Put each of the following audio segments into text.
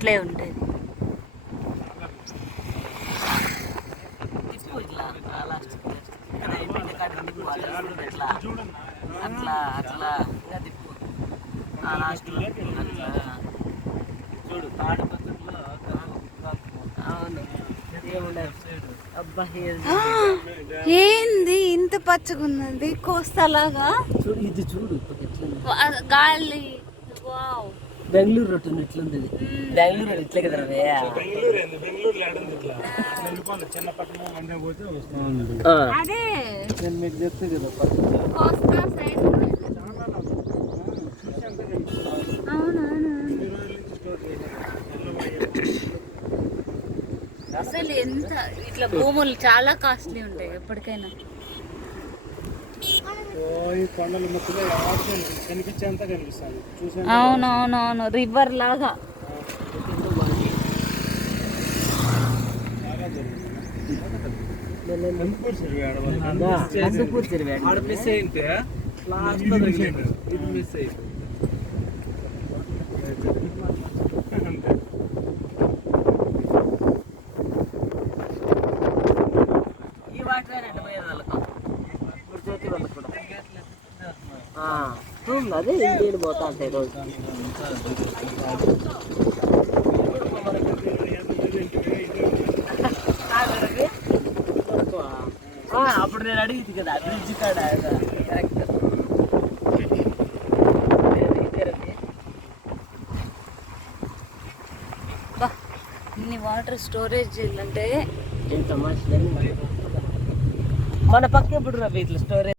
అట్లే ఉంటుంది. అట్లా అట్లా. ఇంకా తిప్పు. ఆ లాస్ట్ అట్లా. చూడు తాడు అవును. అబ్బా ఏంది ఇంత పచ్చగున్నది కోస్తలాగా? చూడు ఇది చూడు గాలి. వావ్. బెంగళూరు రొట్టె ఎట్లుంది ఇది? బెంగళూరు కదా వస్తుంది అదే. నేను మీకు చెప్తే కదా అసలు ఎంత ఇట్లా భూములు చాలా కాస్ట్లీ ఉంటాయి ఎప్పటికైనా. అవునవునవును రివర్ లాగా. మిస్ అయింటే లాస్ట్ ఇది మిస్ ఈ వాటర్ రెండు పోయేది వాళ్ళకు. ఇప్పుడు చేతి వాళ్ళకు కూడా అదే ఇండియన్ పోతా ఉంటాయి రోజు ఆ, అప్పుడు నేను అడిగింది కదా బ్రిడ్జ్ కాడ కరెక్ట్. ఇన్ని వాటర్ స్టోరేజ్ అంటే మన పక్క ఎప్పుడు రవి ఇట్లా స్టోరేజ్.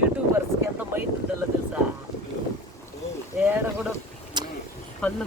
యూట్యూబర్స్కి ఎంత మైండ్ ఉండాలో తెలుసా? ఏడ కూడా పళ్ళు